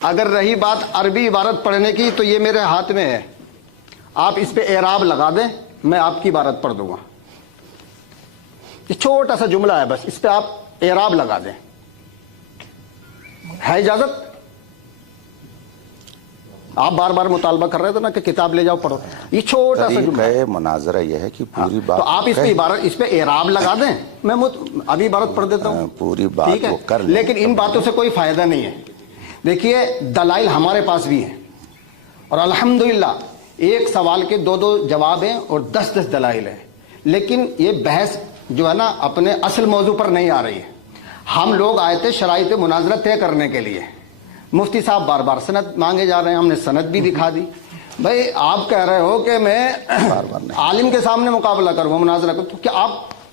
اگر رہی بات عربی عبارت پڑھنے کی تو یہ میرے ہاتھ میں ہے، آپ اس پہ اعراب لگا دیں، میں آپ کی عبارت پڑھ دوں گا. یہ چھوٹا سا جملہ ہے، بس اس پہ آپ اعراب لگا دیں. ہے اجازت؟ آپ بار بار مطالبہ کر رہے تھے نا کہ کتاب لے جاؤ پڑھو. یہ چھوٹا سا جملہ ہے. مناظرہ یہ ہے کہ پوری بات تو آپ اس پہ عبارت، اس پہ اعراب لگا دیں، میں ابھی عبارت پڑھ دیتا ہوں. پوری بات ٹھیک ہے، وہ کر لیں. لیکن ان باتوں سے کوئی فائدہ نہیں ہے. دیکھیے دلائل ہمارے پاس بھی ہیں، اور الحمدللہ ایک سوال کے 2 جواب ہیں اور 10 دلائل ہیں. لیکن یہ بحث جو ہے نا اپنے اصل موضوع پر نہیں آ رہی ہے. ہم لوگ آئے تھے شرائط مناظرہ طے کرنے کے لیے. مفتی صاحب بار بار سند مانگے جا رہے ہیں، ہم نے سند بھی دکھا دی. بھائی آپ کہہ رہے ہو کہ میں عالم کے سامنے مقابلہ کروں، مناظرہ کروں، تو کیا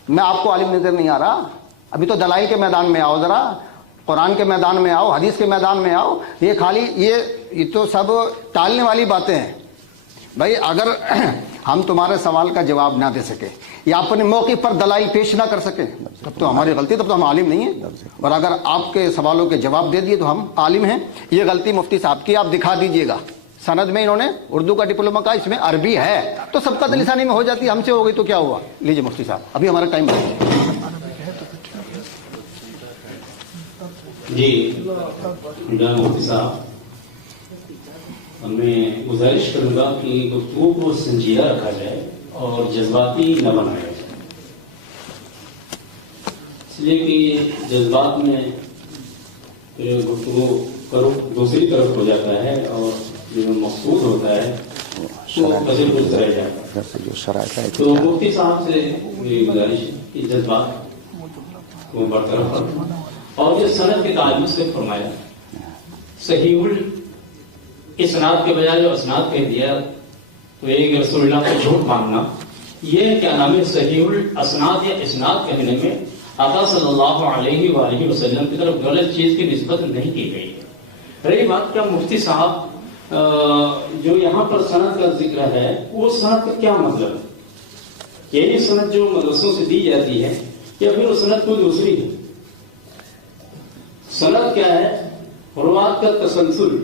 میں آپ کو عالم نظر نہیں آ رہا؟ ابھی تو دلائل کے میدان میں آؤ، ذرا قرآن کے میدان میں آؤ، حدیث کے میدان میں آؤ. یہ خالی یہ تو سب ٹالنے والی باتیں ہیں. بھائی اگر ہم تمہارے سوال کا جواب نہ دے سکے یا اپنے موقع پر دلائل پیش نہ کر سکے تب تو ہماری غلطی، تب تو ہم عالم نہیں ہیں. اور اگر آپ کے سوالوں کے جواب دے دیے تو ہم عالم ہیں. یہ غلطی مفتی صاحب کی، آپ دکھا دیجئے گا. سند میں انہوں نے اردو کا ڈپلوما کا، اس میں عربی ہے تو سب کا لسانی میں ہو جاتی، ہم سے ہو گئی تو کیا ہوا. لیجیے مفتی صاحب، ابھی ہمارا ٹائم ہے. جی مفتی صاحب، میں گزارش کروں گا کہ گفتگو کو سنجیدہ رکھا جائے اور جذباتی نہ بنایا جائے، اس لیے کہ جذبات میں گفتگو کرو دوسری طرف ہو جاتا ہے اور جو مقصود ہوتا ہے وہ کسی کچھ رہ جاتا ہے. تو مفتی صاحب سے میری گزارش ہے کہ جذبات کو برطرف رکھو. اور جو سند کے تعلق سے فرمایا صحیح الاسناد کے بجائے جو اسناد کہہ دیا تو ایک رسول اللہ کو جھوٹ ماننا، یہ کیا نام ہے صحیح الاسناد یا اسناد کہنے میں آقا صلی اللہ علیہ وآلہ وسلم کی طرف غلط چیز کی نسبت نہیں کی گئی ہے. رہی بات کیا مفتی صاحب جو یہاں پر سند کا ذکر ہے وہ سند کا کیا مطلب ہے؟ یہی سند جو مدرسوں سے دی جاتی ہے یا پھر وہ سند کوئی دوسری ہے؟ سند کیا ہے؟ روات کا تسلسل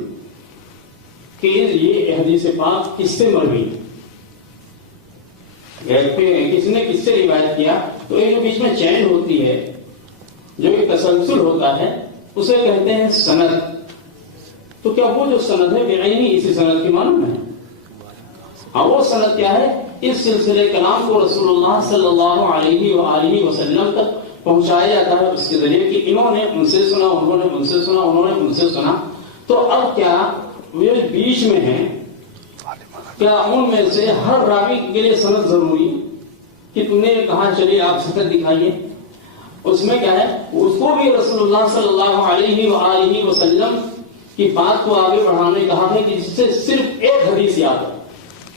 کہ یہ حدیث پاک کس سے مروی ہے، کس نے کس سے روایت کیا، تو ایک بیچ میں چین ہوتی ہے جو ایک تسلسل ہوتا ہے، اسے کہتے ہیں سند. تو کیا وہ جو سند ہے بعینی اسی سند کی معلوم ہے؟ ہاں، وہ سند کیا ہے؟ اس سلسلے کلام کو رسول اللہ صلی اللہ علیہ وآلہ وسلم تک پہنچایا جاتا ہے اس کے ذریعے کہ انہوں نے ان سے سنا، انہوں نے ان سے سنا، انہوں نے ان سے سنا. تو اب کیا وہ بیچ میں ہیں، کیا ان میں سے ہر راوی کے لیے سند ضروری کہ تم نے کہا چلیے آپ سند دکھائیے؟ اس میں کیا ہے، اس کو بھی رسول اللہ صلی اللہ علیہ وآلہ وسلم کی بات کو آگے بڑھانے کہا ہے کہ جس سے صرف ایک حدیث یاد ہے،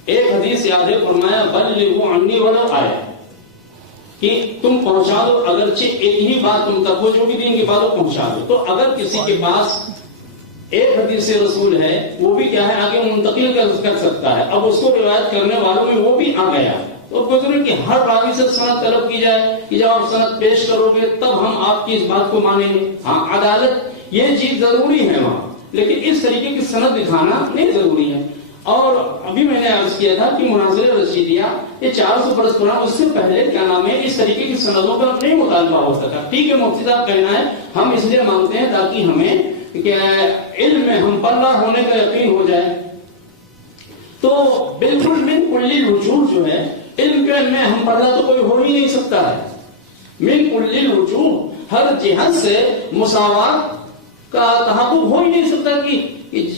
ایک حدیث یاد ہے، فرمایا بلغوا عنی ولو آیہ، کہ تم پہنچا دو اگرچہ ایک ہی بات تم تک، وہ جو بھی دین کی بات وہ پہنچا دو. تو اگر کسی کے پاس ایک حدیث رسول ہے وہ بھی کیا ہے آگے منتقل کر سکتا ہے. اب اس کو روایت کرنے والوں میں وہ بھی آ گیا. تو گزرے کہ ہر راوی سے سند طلب کی جائے کہ جب آپ سند پیش کرو گے تب ہم آپ کی اس بات کو مانیں گے. ہاں، عدالت یہ چیز ضروری ہے وہاں، لیکن اس طریقے کی سند دکھانا نہیں ضروری ہے. اور ابھی میں نے عرض کیا تھا کہ مناظر رشیدیہ یہ 400 برس پرانا، اس سے پہلے کیا نام ہے اس طریقے کی سندوں کا نہیں مطالبہ ہوتا تھا. ٹھیک ہے، مفتی صاحب کہنا ہے ہم اس لیے مانگتے ہیں تاکہ ہمیں کہ علم میں ہم پلہ ہونے کا یقین ہو جائے. تو بالکل من کل الوجوہ جو ہے علم کے میں ہم پلہ تو کوئی ہو ہی نہیں سکتا ہے. من کل الوجوہ ہر جہت سے مساوات کا تحقق ہو ہی نہیں سکتا کہ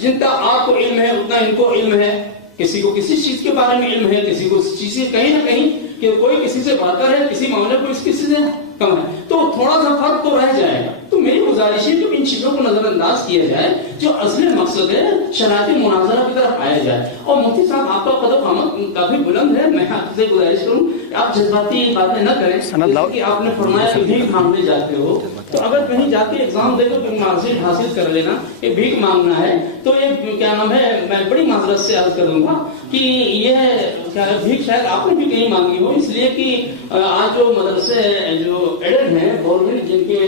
جن کا آپ کو علم ہے اتنا ان کو علم ہے. کسی کو کسی چیز کے بارے میں علم ہے، کسی کو چیز سے کہیں نہ کہیں کہ کوئی کسی سے بہتر ہے، کسی معاملے کو کسی سے کم ہے، تو تھوڑا سا فرق تو رہ جائے گا. تو میری گزارش ہے کہ ان چیزوں کو نظر انداز کیا جائے، جو اصل مقصد ہے شرائط مناظرہ کی طرف آیا جائے. اور مفتی صاحب آپ کا قد قامت کافی بلند ہے، میں آپ سے گزارش کروں آپ جذباتی باتیں نہ کریں. جیسے کہ آپ نے فرمایا کہ بھیک مانگنے جاتے ہو، تو اگر کہیں جا کے ایگزام دے تو مارکشیٹ حاصل کر لینا. یہ بھیک مانگنا ہے تو یہ کیا نام ہے، میں بڑی معذرت سے عرض کر دوں گا کہ یہ بھیک شاید آپ نے بھی کہیں مانگی ہو، اس لیے کہ آج جو مدرسے جو ایڈڈ ہیں گورنمنٹ جن کے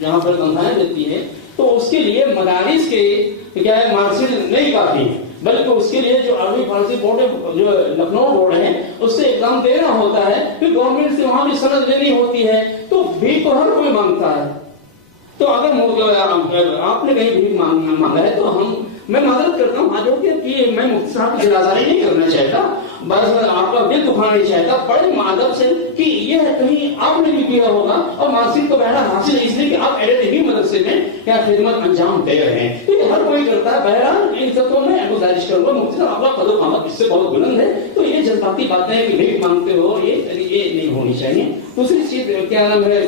جہاں پر تنخواہیں دیتی ہے تو اس کے لیے مدارس کے کیا ہے مارکسٹ نہیں کافی، بلکہ اس کے لیے جو عربی فارسی بورڈ جو لکھنؤ بورڈ ہے اس سے ایگزام دینا ہوتا ہے، پھر گورنمنٹ سے وہاں بھی سند لینی ہوتی ہے، تو بھی تو ہر کوئی مانگتا ہے. تو اگر آپ نے کہیں بھی مانگا ہے تو میں معذرت کرتا ہوں آج کہ میں مفتی صاحب کی دلازاری نہیں کرنا چاہتا، بس آپ کا دل دکھانا نہیں چاہتا، بڑے معذب سے کہ یہ کہیں آپ نے بھی کیا ہوگا اور مارکسٹ کو بہرحال حاصل اس لیے کہ آپ ایڈیٹیوی مدرسے میں کیا خدمت انجام دے رہے ہیں، یہ ہر کوئی کرتا ہے. بہرحال ان سب کو میں گزارش کروں گا مفتی صاحب آپ کا قدر قامت اس سے بہت بلند ہے، تو یہ جذباتی باتیں کہ بھیک مانگتے ہو یہ نہیں ہونی چاہیے. دوسری چیز کیا نام ہے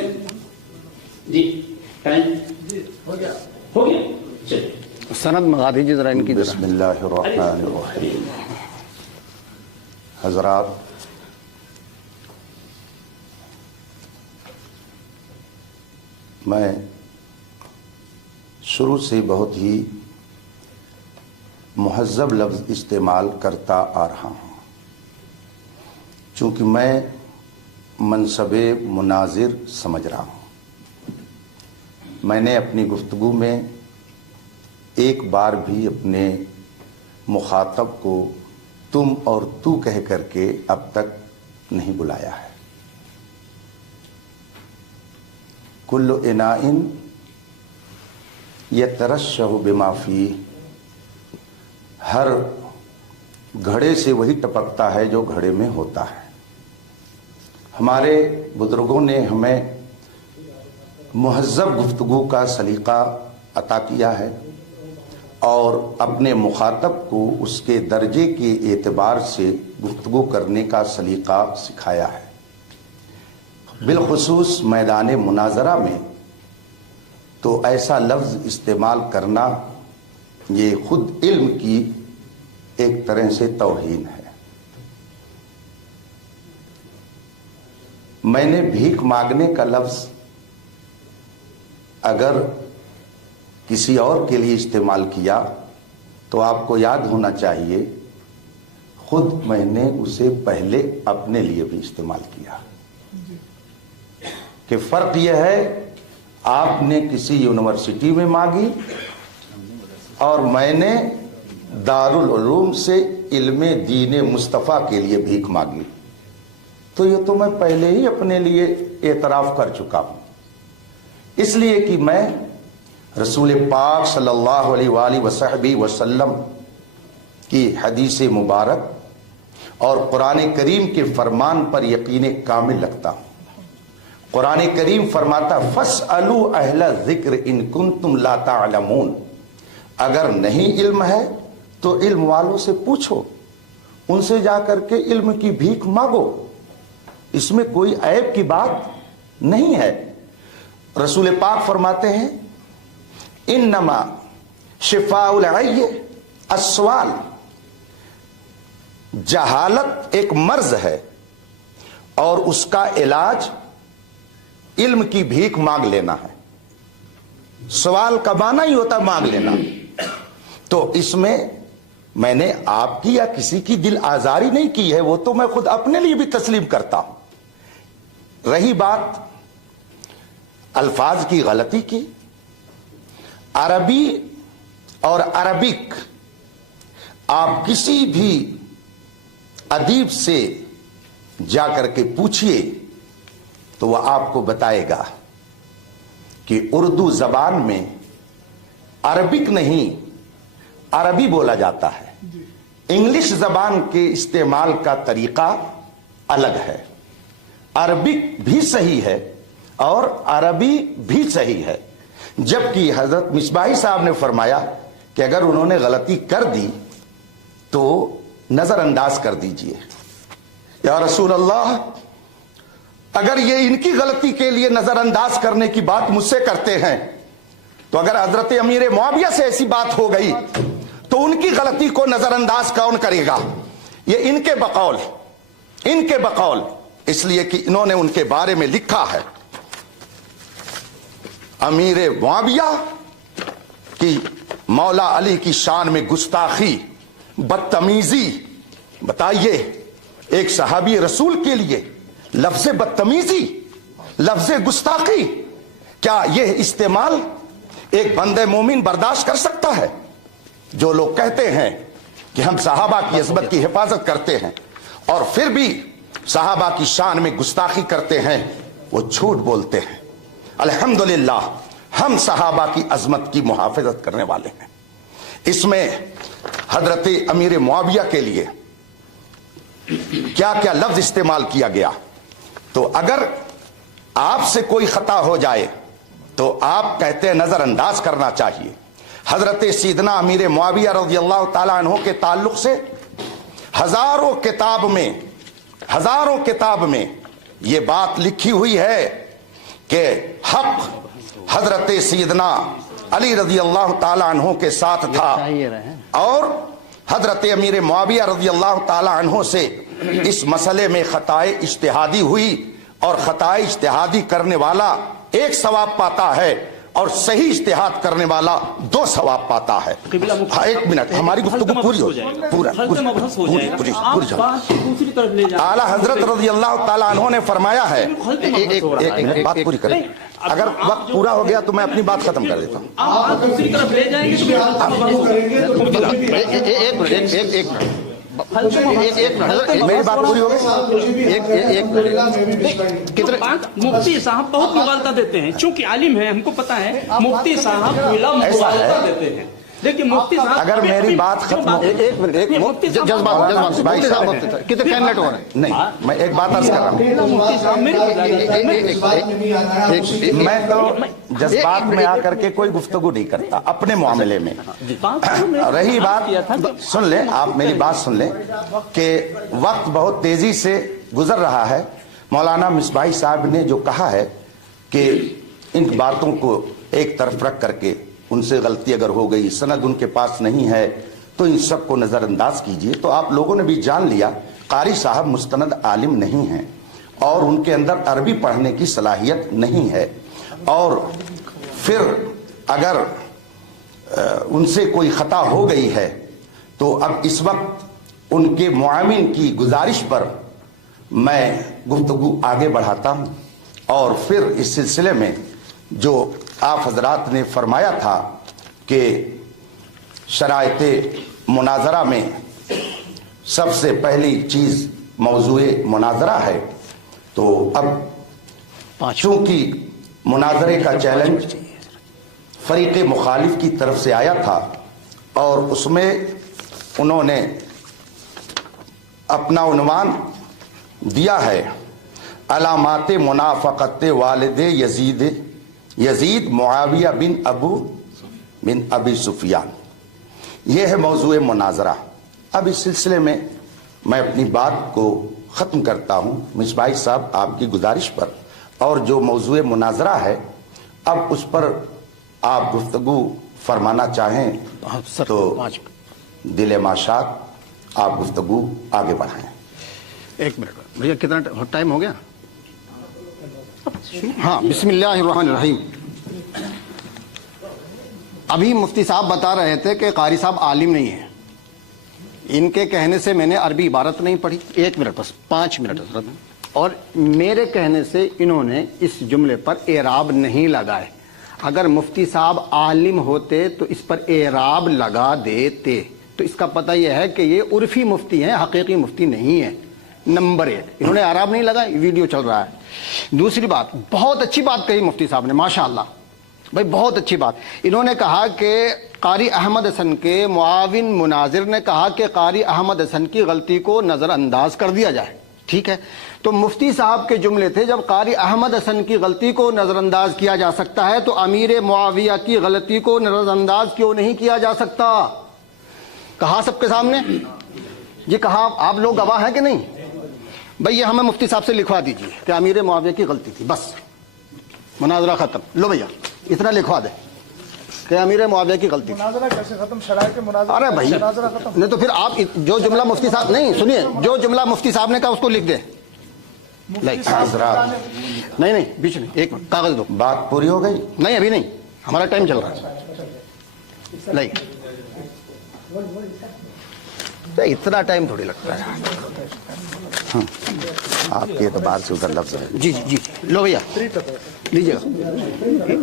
جی ٹائم ہو گیا چلیے سند منگا دیجیے ذرا ان کی. بسم اللہ الرحمن الرحیم. حضرات، میں شروع سے بہت ہی مہذب لفظ استعمال کرتا آ رہا ہوں، چونکہ میں منصب مناظر سمجھ رہا ہوں. میں نے اپنی گفتگو میں ایک بار بھی اپنے مخاطب کو تم اور تو کہہ کر کے اب تک نہیں بلایا ہے. کل اناء یترشح بما فیہ، ہر گھڑے سے وہی ٹپکتا ہے جو گھڑے میں ہوتا ہے. ہمارے بزرگوں نے ہمیں مہذب گفتگو کا سلیقہ عطا کیا ہے اور اپنے مخاطب کو اس کے درجے کے اعتبار سے گفتگو کرنے کا سلیقہ سکھایا ہے. بالخصوص میدان مناظرہ میں تو ایسا لفظ استعمال کرنا یہ خود علم کی ایک طرح سے توہین ہے. میں نے بھیک مانگنے کا لفظ اگر کسی اور کے لیے استعمال کیا تو آپ کو یاد ہونا چاہیے خود میں نے اسے پہلے اپنے لیے بھی استعمال کیا کہ فرق یہ ہے آپ نے کسی یونیورسٹی میں مانگی اور میں نے دارالعلوم سے علم دین مصطفیٰ کے لیے بھیک مانگی. تو یہ تو میں پہلے ہی اپنے لیے اعتراف کر چکا ہوں، اس لیے کہ میں رسول پاک صلی اللہ علیہ وآلہ وصحبہ وسلم کی حدیث مبارک اور قرآن کریم کے فرمان پر یقین کامل رکھتا ہوں. قرآن کریم فرماتا فاسألوا اہل الذکر ان کنتم لا تعلمون، اگر نہیں علم ہے تو علم والوں سے پوچھو، ان سے جا کر کے علم کی بھیک مانگو، اس میں کوئی عیب کی بات نہیں ہے. رسول پاک فرماتے ہیں انما شفاء العی السؤال، جہالت ایک مرض ہے اور اس کا علاج علم کی بھیک مانگ لینا ہے. سوال کا معنی ہی ہوتا مانگ لینا. تو اس میں نے آپ کی یا کسی کی دل آزاری نہیں کی ہے، وہ تو میں خود اپنے لیے بھی تسلیم کرتا ہوں. رہی بات الفاظ کی غلطی کی، عربی اور عربک آپ کسی بھی ادیب سے جا کر کے پوچھئے تو وہ آپ کو بتائے گا کہ اردو زبان میں عربک نہیں عربی بولا جاتا ہے. انگلش زبان کے استعمال کا طریقہ الگ ہے. عربک بھی صحیح ہے اور عربی بھی صحیح ہے، جبکہ حضرت مصباحی صاحب نے فرمایا کہ اگر انہوں نے غلطی کر دی تو نظر انداز کر دیجئے. یا رسول اللہ، اگر یہ ان کی غلطی کے لیے نظر انداز کرنے کی بات مجھ سے کرتے ہیں تو اگر حضرت امیر معاویہ سے ایسی بات ہو گئی تو ان کی غلطی کو نظر انداز کون کرے گا؟ یہ ان کے بقول اس لیے کہ انہوں نے ان کے بارے میں لکھا ہے امیر معاویہ کی مولا علی کی شان میں گستاخی، بدتمیزی. بتائیے ایک صحابی رسول کے لیے لفظ بدتمیزی، لفظ گستاخی، کیا یہ استعمال ایک بندے مومن برداشت کر سکتا ہے؟ جو لوگ کہتے ہیں کہ ہم صحابہ کی عظمت کی حفاظت کرتے ہیں اور پھر بھی صحابہ کی شان میں گستاخی کرتے ہیں، وہ جھوٹ بولتے ہیں۔ الحمدللہ ہم صحابہ کی عظمت کی محافظت کرنے والے ہیں۔ اس میں حضرت امیر معاویہ کے لیے کیا کیا لفظ استعمال کیا گیا، تو اگر آپ سے کوئی خطا ہو جائے تو آپ کہتے ہیں نظر انداز کرنا چاہیے۔ حضرت سیدنا امیر معاویہ رضی اللہ تعالیٰ عنہ کے تعلق سے ہزاروں کتاب میں یہ بات لکھی ہوئی ہے کہ حق حضرت سیدنا علی رضی اللہ تعالیٰ عنہ کے ساتھ تھا، اور حضرت امیر معاویہ رضی اللہ تعالیٰ عنہ سے اس مسئلے میں خطائے اجتہادی ہوئی، اور خطائے اجتہادی کرنے والا 1 ثواب پاتا ہے اور صحیح اجتہاد کرنے والا 2 ثواب پاتا ہے۔ ہاں 1 منٹ، ہماری گفتگو پوری ہو جائے، پوری اعلیٰ حضرت رضی اللہ تعالیٰ عنہ نے فرمایا ہے، ایک بات پوری کریں، اگر وقت پورا ہو گیا تو میں اپنی بات ختم کر دیتا ہوں۔ میری بات پوری ہو گئی؟ مفتی صاحب بہت مغالطہ دیتے ہیں، چونکہ عالم ہیں، ہم کو پتا ہے مفتی صاحب بلا مغالطہ دیتے ہیں، لیکن مفتی صاحب اگر میری بات ختم ہو کتنے منٹ ہو رہے ہیں؟ نہیں، میں ایک بات عرض کر رہا ہوں، میں تو جذبات میں آ کر کے کوئی گفتگو نہیں کرتا اپنے معاملے میں۔ رہی بات، سن لیں آپ میری بات سن لیں کہ وقت بہت تیزی سے گزر رہا ہے۔ مولانا مصباحی صاحب نے جو کہا ہے کہ ان باتوں کو ایک طرف رکھ کر کے ان سے غلطی اگر ہو گئی، سند ان کے پاس نہیں ہے تو ان سب کو نظر انداز کیجئے، تو آپ لوگوں نے بھی جان لیا قاری صاحب مستند عالم نہیں ہیں اور ان کے اندر عربی پڑھنے کی صلاحیت نہیں ہے، اور پھر اگر ان سے کوئی خطا ہو گئی ہے تو اب اس وقت ان کے معاون کی گزارش پر میں گفتگو آگے بڑھاتا ہوں، اور پھر اس سلسلے میں جو آپ حضرات نے فرمایا تھا کہ شرائط مناظرہ میں سب سے پہلی چیز موضوع مناظرہ ہے، تو اب چونکہ مناظرے کا چیلنج فریق مخالف کی طرف سے آیا تھا اور اس میں انہوں نے اپنا عنوان دیا ہے علامات منافقت والد یزید معاویہ بن ابی سفیان، یہ ہے موضوع مناظرہ۔ اب اس سلسلے میں میں اپنی بات کو ختم کرتا ہوں مصباحی صاحب آپ کی گزارش پر، اور جو موضوع مناظرہ ہے اب اس پر آپ گفتگو فرمانا چاہیں تو دل ماشات آپ گفتگو آگے بڑھائیں۔ 1 منٹ بھیا، کتنا ٹائم ہو گیا؟ ہاں، بسم اللہ الرحمن الرحیم۔ ابھی مفتی صاحب بتا رہے تھے کہ قاری صاحب عالم نہیں ہیں، ان کے کہنے سے میں نے عربی عبارت نہیں پڑھی، 1 منٹ بس، 5 منٹ حضرت، اور میرے کہنے سے انہوں نے اس جملے پر اعراب نہیں لگائے۔ اگر مفتی صاحب عالم ہوتے تو اس پر اعراب لگا دیتے، تو اس کا پتہ یہ ہے کہ یہ عرفی مفتی ہیں، حقیقی مفتی نہیں ہیں۔ نمبر 1، انہوں نے اعراب نہیں لگا، ویڈیو چل رہا ہے۔ دوسری بات، بہت اچھی بات کہی مفتی صاحب نے، ماشاءاللہ بھائی بہت اچھی بات۔ انہوں نے کہا کہ قاری احمد حسن کے معاون مناظر نے کہا کہ قاری احمد حسن کی غلطی کو نظر انداز کر دیا جائے، ٹھیک ہے، تو مفتی صاحب کے جملے تھے جب قاری احمد حسن کی غلطی کو نظر انداز کیا جا سکتا ہے تو امیر معاویہ کی غلطی کو نظر انداز کیوں نہیں کیا جا سکتا؟ کہا سب کے سامنے، یہ کہا، آپ لوگ گواہ ہیں کہ نہیں؟ بھئی یہ ہمیں مفتی صاحب سے لکھوا دیجیے کہ امیر معاویہ کی غلطی تھی، بس مناظرہ ختم۔ لو بھیا اتنا لکھوا دے کہ امیر معاویہ کی غلطی تھی۔ مناظرہ کیسے ختم؟ شرائط مناظرہ، ارے بھائی نہیں تو پھر آپ جو جملہ مفتی صاحب، نہیں سنیے، جو جملہ مفتی صاحب نے کہا اس کو لکھ دے۔ نہیں بیچ میں 1 منٹ کاغذ دو۔ بات پوری ہو گئی؟ نہیں ابھی نہیں، ہمارا ٹائم چل رہا ہے۔ نہیں اتنا ٹائم تھوڑی لگتا ہے، آپ کے اعتبار سے ادھر لفظ ہے۔ جی لو بھیا لیجیے گا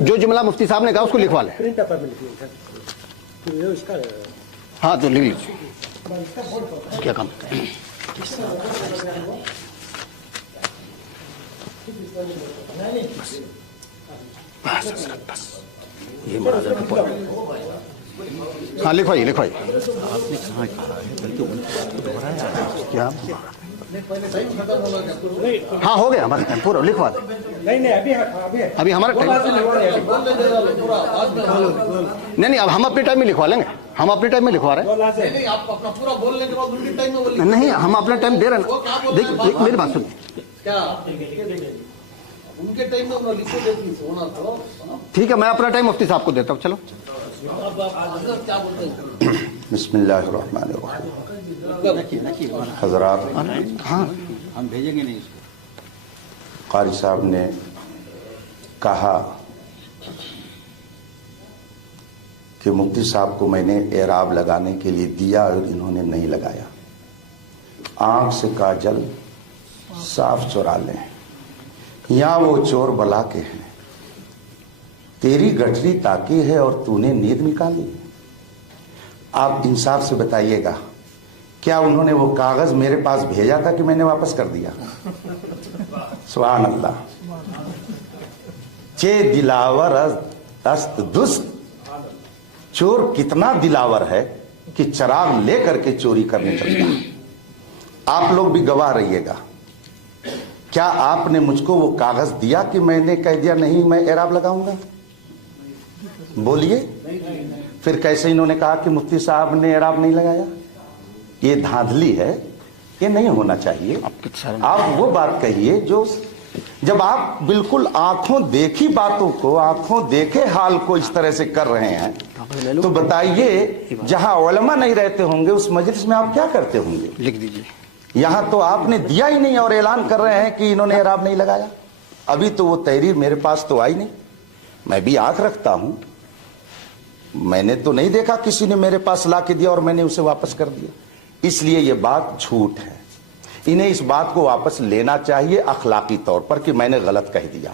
جو جملہ مفتی صاحب نے کہا اس کو لکھوا لیں. ہاں تو لکھ لیجیے. کیا کام بس یہ مناظر کا پوائنٹ. ہاں لکھوائیے لکھوائیے. کیا ہاں ہو گیا ہمارا ٹائم پورا. لکھوا دیں. ابھی ہمارا ٹائم نہیں اب ہم اپنے ٹائم میں لکھوا لیں گے. ہم اپنے ٹائم میں لکھوا رہے ہیں. نہیں ہم اپنا ٹائم دے رہے ہیں. دیکھ میری بات سنیے. ٹھیک ہے میں اپنا ٹائم مفتی صاحب کو دیتا ہوں. چلو بسم اللہ الرحمن الرحیم. حضرات ہاں ہم بھیجیں گے نہیں اس کو. قاری صاحب نے کہا کہ مفتی صاحب کو میں نے اعراب لگانے کے لیے دیا اور انہوں نے نہیں لگایا. آنکھ سے کاجل صاف چورا لیں یا وہ چور بلا کے ہیں. تیری گٹھری تاکی ہے اور تو نے نیند نکالی. آپ انصاف سے بتائیے گا کیا انہوں نے وہ کاغذ میرے پاس بھیجا تھا کہ میں نے واپس کر دیا؟ سبحان اللہ. چے دلاور است دست. چور کتنا دلاور ہے کہ چراغ لے کر کے چوری کرنے چلتا ہے. آپ لوگ بھی گواہ رہیے گا. کیا آپ نے مجھ کو وہ کاغذ دیا کہ میں نے کہہ دیا نہیں میں اعراب لگاؤں گا؟ بولیے. پھر کیسے انہوں نے کہا کہ مفتی صاحب نے اعراب نہیں لگایا؟ یہ دھاندلی ہے. یہ نہیں ہونا چاہیے. آپ وہ بات کہیے جو جب آپ بالکل آنکھوں دیکھی باتوں کو آنکھوں دیکھے حال کو اس طرح سے کر رہے ہیں تو بتائیے جہاں علماء نہیں رہتے ہوں گے اس مجلس میں آپ کیا کرتے ہوں گے؟ لکھ دیجیے. یہاں تو آپ نے دیا ہی نہیں اور اعلان کر رہے ہیں کہ انہوں نے اعراب نہیں لگایا. ابھی تو وہ تحریر میرے پاس تو آئی نہیں. میں بھی آنکھ رکھتا ہوں. میں نے تو نہیں دیکھا کسی نے میرے پاس لا کے دیا اور میں نے اسے واپس کر دیا. اس لیے یہ بات جھوٹ ہے. انہیں اس بات کو واپس لینا چاہیے اخلاقی طور پر کہ میں نے غلط کہہ دیا.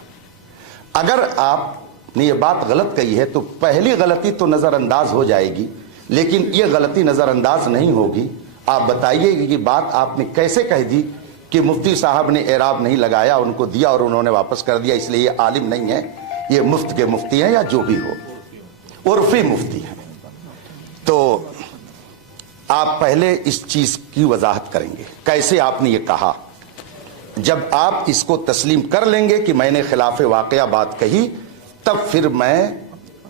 اگر آپ نے یہ بات غلط کہی ہے تو پہلی غلطی تو نظر انداز ہو جائے گی لیکن یہ غلطی نظر انداز نہیں ہوگی. آپ بتائیے کہ بات آپ نے کیسے کہہ دی کہ مفتی صاحب نے اعراب نہیں لگایا ان کو دیا اور انہوں نے واپس کر دیا اس لیے یہ عالم نہیں ہے. یہ مفت کے مفتی ہیں یا جو بھی ہو عرفی مفتی ہیں. تو آپ پہلے اس چیز کی وضاحت کریں گے کیسے آپ نے یہ کہا. جب آپ اس کو تسلیم کر لیں گے کہ میں نے خلاف واقعہ بات کہی تب پھر میں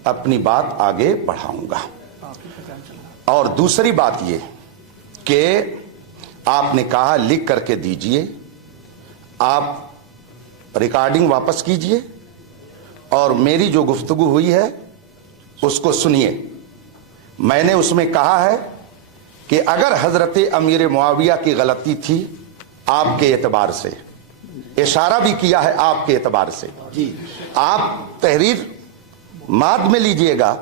اپنی بات آگے بڑھاؤں گا. اور دوسری بات یہ کہ آپ نے کہا لکھ کر کے دیجئے. آپ ریکارڈنگ واپس کیجئے اور میری جو گفتگو ہوئی ہے اس کو سنیے. میں نے اس میں کہا ہے کہ اگر حضرت امیر معاویہ کی غلطی تھی آپ کے اعتبار سے اشارہ بھی کیا ہے آپ کے اعتبار سے آپ تحریر ماد میں لیجئے گا.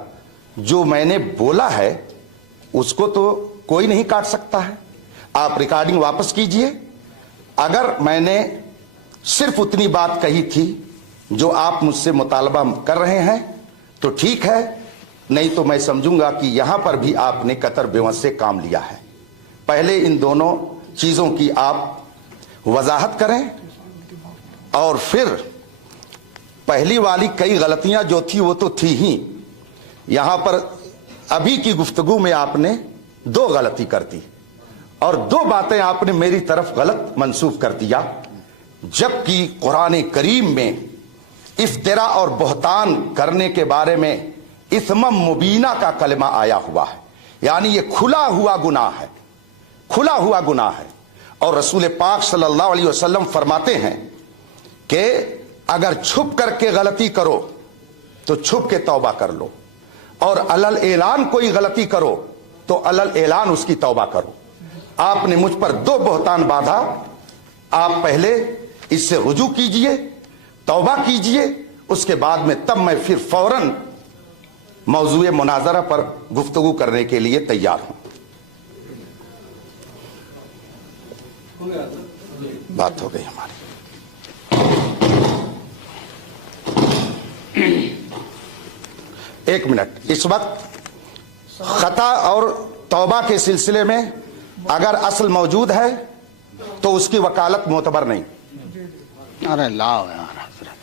جو میں نے بولا ہے اس کو تو کوئی نہیں کاٹ سکتا ہے. آپ ریکارڈنگ واپس کیجئے. اگر میں نے صرف اتنی بات کہی تھی جو آپ مجھ سے مطالبہ کر رہے ہیں تو ٹھیک ہے نہیں تو میں سمجھوں گا کہ یہاں پر بھی آپ نے قطر بیوس سے کام لیا ہے. پہلے ان دونوں چیزوں کی آپ وضاحت کریں اور پھر پہلی والی کئی غلطیاں جو تھی وہ تو تھی ہی. یہاں پر ابھی کی گفتگو میں آپ نے 2 غلطی کر دی اور 2 باتیں آپ نے میری طرف غلط منسوب کر دیا جبکہ قرآن کریم میں افترا اور بہتان کرنے کے بارے میں اثم مبینہ کا کلمہ آیا ہوا ہے. یعنی یہ کھلا ہوا گناہ ہے. کھلا ہوا گناہ ہے. اور رسول پاک صلی اللہ علیہ وسلم فرماتے ہیں کہ اگر چھپ کر کے غلطی کرو تو چھپ کے توبہ کر لو اور علل اعلان کوئی غلطی کرو تو علل اعلان اس کی توبہ کرو. آپ نے مجھ پر 2 بہتان باندھا. آپ پہلے اس سے رجوع کیجئے توبہ کیجئے اس کے بعد میں تب میں پھر فوراً موضوع مناظرہ پر گفتگو کرنے کے لیے تیار ہوں. بات ہو گئی ہماری. ایک منٹ. اس وقت خطا اور توبہ کے سلسلے میں اگر اصل موجود ہے تو اس کی وکالت معتبر نہیں. ارے لاؤ یار حضرت.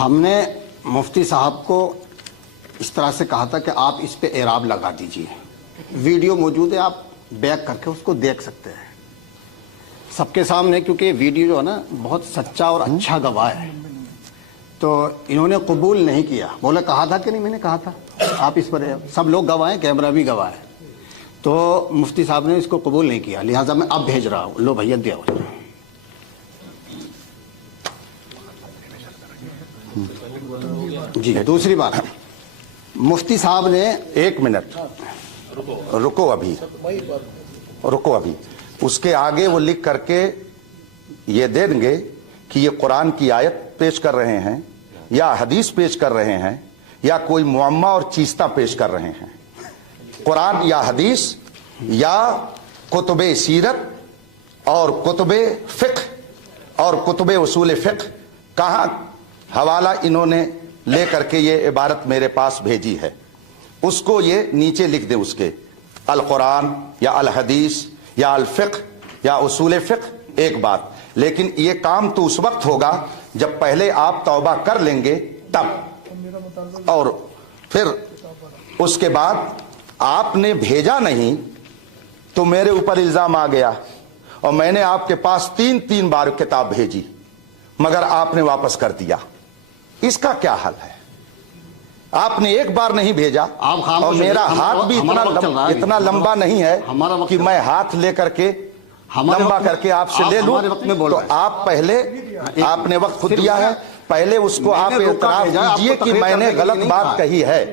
ہم نے مفتی صاحب کو اس طرح سے کہا تھا کہ آپ اس پہ اعراب لگا دیجئے. ویڈیو موجود ہے, آپ بیک کر کے اس کو دیکھ سکتے ہیں سب کے سامنے, کیونکہ ویڈیو جو ہے نا بہت سچا اور اچھا گواہ ہے. تو انہوں نے قبول نہیں کیا. بولے کہا تھا کہ نہیں, میں نے کہا تھا آپ اس پر, سب لوگ گواہ ہیں, کیمرہ بھی گواہ ہے. تو مفتی صاحب نے اس کو قبول نہیں کیا, لہٰذا میں اب بھیج رہا ہوں. لو بھیا دیا ہو. جی دوسری بات, مفتی صاحب نے, ایک منٹ رکو ابھی, اس کے آگے وہ لکھ کر کے یہ دے دیں گے کہ یہ قرآن کی آیت پیش کر رہے ہیں یا حدیث پیش کر رہے ہیں یا کوئی معمہ اور چیستہ پیش کر رہے ہیں. قرآن یا حدیث یا کتب سیرت اور کتب فقہ اور کتب اصول فقہ, کہاں حوالہ انہوں نے لے کر کے یہ عبارت میرے پاس بھیجی ہے, اس کو یہ نیچے لکھ دیں. اس کے القرآن یا الحدیث یا الفقہ یا اصول فقہ ایک بات, لیکن یہ کام تو اس وقت ہوگا جب پہلے آپ توبہ کر لیں گے تب, اور پھر اس کے بعد آپ نے بھیجا نہیں تو میرے اوپر الزام آ گیا, اور میں نے آپ کے پاس تین بار کتاب بھیجی مگر آپ نے واپس کر دیا. اس کا کیا حل ہے؟ آپ نے ایک بار نہیں بھیجا, اور میرا ہاتھ بھی اتنا لمبا نہیں ہے کہ میں ہاتھ لے کر کے لمبا کر کے آپ سے لے لوں. تو آپ پہلے, آپ نے وقت خود دیا ہے, پہلے اس کو آپ اعتراف کیجئے کہ میں نے غلط بات کہی ہے.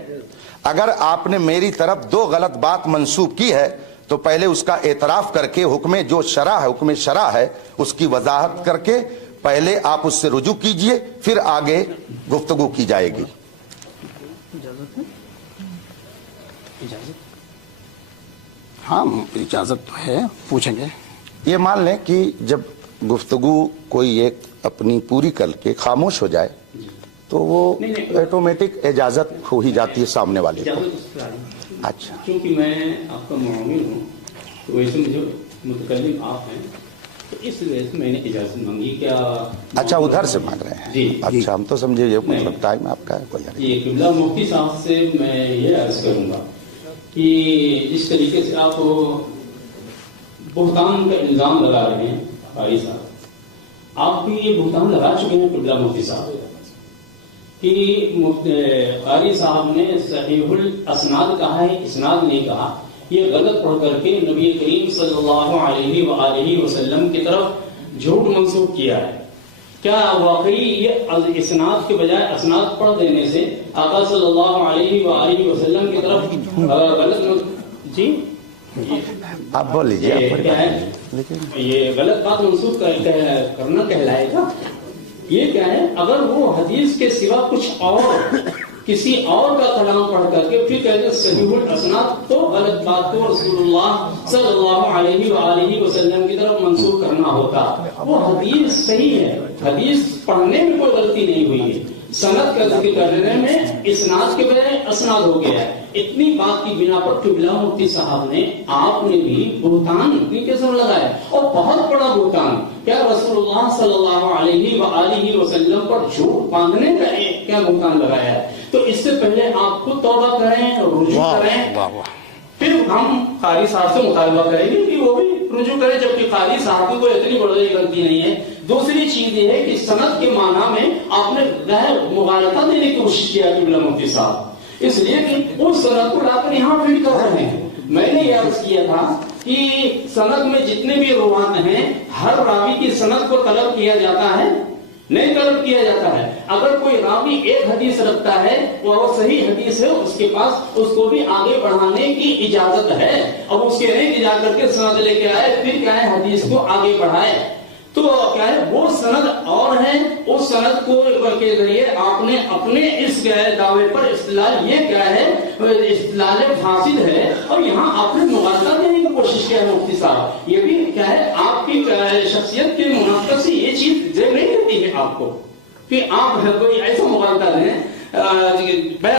اگر آپ نے میری طرف 2 غلط بات منسوب کی ہے تو پہلے اس کا اعتراف کر کے حکم جو شرع ہے, حکم شرع ہے, اس کی وضاحت کر کے پہلے آپ اس سے رجوع کیجئے, پھر آگے گفتگو کی جائے گی. ہاں اجازت تو ہے, پوچھیں گے. یہ مان لیں کہ جب گفتگو کوئی ایک اپنی پوری کر کے خاموش ہو جائے تو وہ آٹومیٹک اجازت ہو ہی جاتی ہے سامنے والے کو. اچھا, کیونکہ میں آپ کا معاون ہوں تو ویسے مجھے متکلم آپ ہیں, تو اس وجہ سے میں نے اجازت مانگی. کیا اچا ادھر سے مانگ رہے ہیں؟ جی اچھا, ہم تو سمجھے یہ مطلب ٹائم آپ کا ہے. یہ قبلہ مفتی صاحب سے میں یہ عرض کروں گا کہ جس طریقے سے آپ بہتان کا الزام لگا رہے ہیں قاری صاحب, آپ بھی یہ بہتان لگا چکے ہیں قبلہ مفتی صاحب کہ قاری صاحب نے صحیح الاسناد کہا ہے, اسناد نہیں کہا. یہ غلط پڑھ کر کے نبی کریم صلی اللہ علیہ وآلہ وسلم کی طرف جھوٹ منسوب کیا ہے. کیا واقعی یہ اسناد کے بجائے اسناد پڑھ دینے سے آقا صلی اللہ علیہ وآلہ وسلم کی طرف غلط, جی آپ بول لیجیے, کیا ہے یہ غلط بات منسوب کرنا کہلائے گا؟ یہ کیا ہے, اگر وہ حدیث کے سوا کچھ اور کسی اور کا کلام پڑھ کر کے پھر کہتے صحیح الاسناد, تو غلط بات کو رسول اللہ صلی اللہ علیہ وآلہ وسلم کی طرف منسوب کرنا ہوتا. وہ حدیث صحیح ہے, حدیث پڑھنے میں کوئی غلطی نہیں ہوئی ہے, سند کا ذکر کرنے میں اسناد کے بجائے اسناد ہو گیا ہے. اتنی بات کی بنا پر قبلہ مفتی صاحب نے, آپ نے بھی بہتان اپنی قسم لگایا, اور بہت بڑا بہتان. کیا رسول اللہ صلی اللہ علیہ وآلہ وسلم پر جھوٹ باندھنے کا کیا بہتان لگایا ہے؟ تو اس سے پہلے آپ خود توبہ کریں, رجوع کریں, پھر ہم قاری صاحب سے مطالبہ کریں گے کہ وہ بھی رجوع کریں, جبکہ قاری صاحب کی کوئی اتنی بڑی غلطی نہیں ہے. دوسری چیز یہ ہے کہ سند کے معنی میں آپ نے غیر مغالطہ دینے کی کوشش کیا قبلہ مفتی صاحب, اس لیے کہ اس سند کو لا کر یہاں فٹ کر رہے ہیں. میں نے یہ عرض کیا تھا کہ سند میں جتنے بھی روات ہیں, ہر راوی کی سند کو طلب کیا جاتا ہے, نہیں طلب کیا جاتا ہے. اگر کوئی راوی ایک حدیث رکھتا ہے اور وہ صحیح حدیث ہے, اس کے پاس اس کو بھی آگے بڑھانے کی اجازت ہے. اب اس کے نہیں جا کر کے سند لے کے آئے, پھر کیا ہے حدیث کو آگے بڑھائے, تو کیا ہے وہ سند اور ہے، اس سند کو کے ذریعے آپ نے اپنے اس دعوے پر استدلال یہ کیا ہے، استدلال فاسد ہے، اور یہاں آپ نے مغالطہ دینے کی کوشش کیا ہے مفتی صاحب. یہ بھی کیا ہے آپ کی شخصیت کے منافقت سے یہ چیز زیب نہیں دیتی ہے آپ کو کہ آپ کوئی ایسا مغالطہ دیں